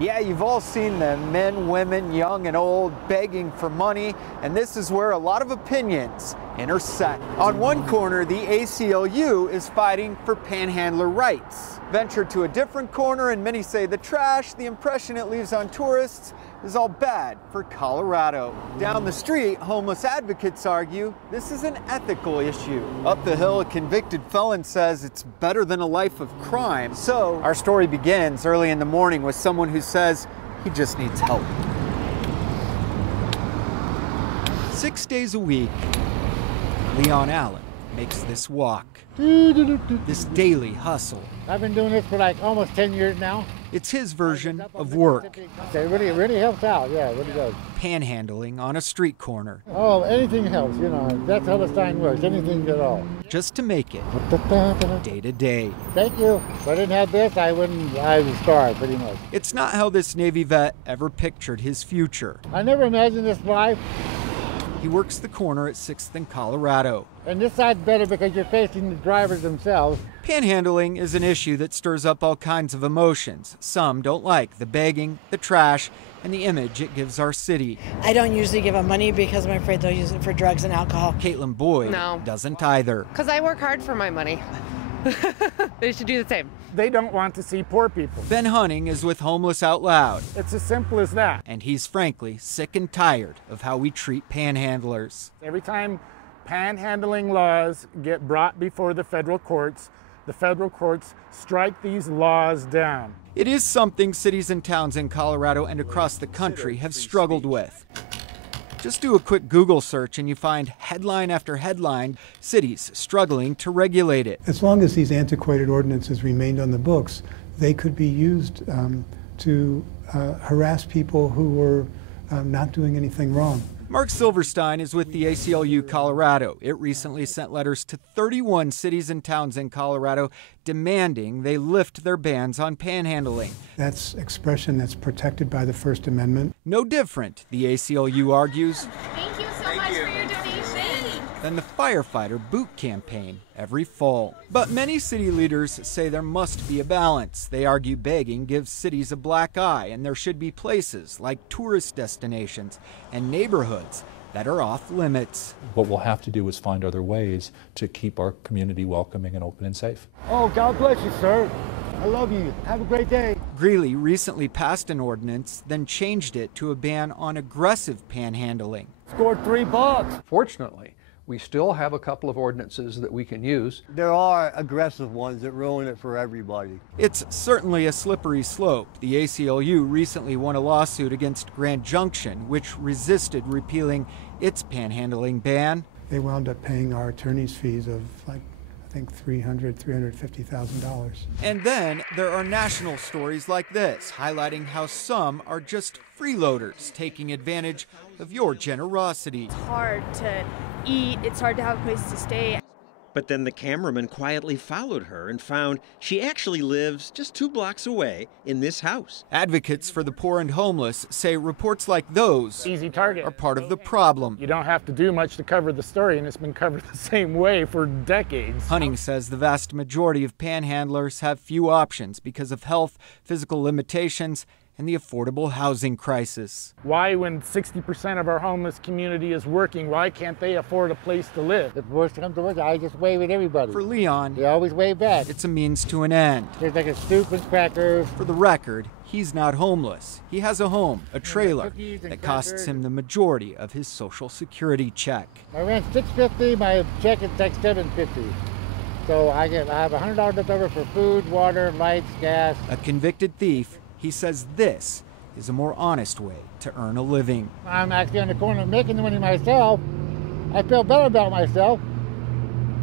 Yeah, you've all seen them, men, women, young and old, begging for money, and this is where a lot of opinions intersect. On one corner, the ACLU is fighting for panhandler rights. Venture to a different corner, and many say the trash, the impression it leaves on tourists, is all bad for Colorado. Down the street, homeless advocates argue this is an ethical issue. Up the hill, a convicted felon says it's better than a life of crime. So our story begins early in the morning with someone who says he just needs help. 6 days a week, Leon Allen makes this walk, this daily hustle. I've been doing this for like almost 10 years now. It's his version of work. It really helps out, yeah, it really does. Panhandling on a street corner. Oh, anything helps, you know, that's how the sign works, anything at all. Just to make it day to day. Thank you. If I didn't have this, I would starve pretty much. It's not how this Navy vet ever pictured his future. I never imagined this life. He works the corner at 6th and Colorado. And this side's better because you're facing the drivers themselves. Panhandling is an issue that stirs up all kinds of emotions. Some don't like the begging, the trash, and the image it gives our city. I don't usually give them money because I'm afraid they'll use it for drugs and alcohol. Caitlin Boyd doesn't either. Because I work hard for my money. They should do the same. They don't want to see poor people. Ben Hunting is with Homeless Out Loud. It's as simple as that. And he's frankly sick and tired of how we treat panhandlers. Every time panhandling laws get brought before the federal courts strike these laws down. It is something cities and towns in Colorado and across the country have struggled with. Just do a quick Google search and you find headline after headline, cities struggling to regulate it. As long as these antiquated ordinances remained on the books, they could be used to harass people who were not doing anything wrong. Mark Silverstein is with the ACLU Colorado. It recently sent letters to 31 cities and towns in Colorado demanding they lift their bans on panhandling. That's expression that's protected by the First Amendment. No different, the ACLU argues, Thank you so much for your donation. than the firefighter boot campaign every fall. But many city leaders say there must be a balance. They argue begging gives cities a black eye, and there should be places like tourist destinations and neighborhoods that are off limits. What we'll have to do is find other ways to keep our community welcoming and open and safe. Oh, God bless you, sir. I love you. Have a great day. Greeley recently passed an ordinance, then changed it to a ban on aggressive panhandling. Scored $3. Fortunately, we still have a couple of ordinances that we can use. There are aggressive ones that ruin it for everybody. It's certainly a slippery slope. The ACLU recently won a lawsuit against Grand Junction, which resisted repealing its panhandling ban. They wound up paying our attorney's fees of I think $350,000. And then there are national stories like this, highlighting how some are just freeloaders taking advantage of your generosity. It's hard to eat, it's hard to have a place to stay. But then the cameraman quietly followed her and found she actually lives just 2 blocks away in this house. Advocates for the poor and homeless say reports like those Easy target. are part of the problem. You don't have to do much to cover the story, and it's been covered the same way for decades. Hunting says the vast majority of panhandlers have few options because of health, physical limitations, and the affordable housing crisis. Why, when 60% of our homeless community is working, why can't they afford a place to live? If worst comes to worst, I just wave at everybody. For Leon, They always wave back. it's a means to an end. There's like a soup and crackers. For the record, he's not homeless. He has a home, a trailer, that costs him the majority of his Social Security check. My rent's $650, my check is like $750. So I have $100 left over for food, water, lights, gas. A convicted thief, he says this is a more honest way to earn a living. I'm actually on the corner making the money myself. I feel better about myself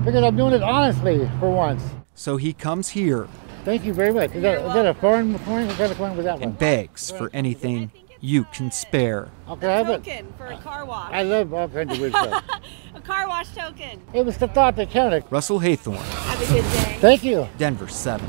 because I'm doing it honestly for once. So he comes here Thank you very much. Is that a foreign coin? What kind of coin was that one? and begs for anything you can spare. Okay, I have it. Token for a car wash. I love all kinds of weird stuff. A car wash token. It was the thought that counted. Russell Haythorne, Have a good day. Thank you. Denver 7.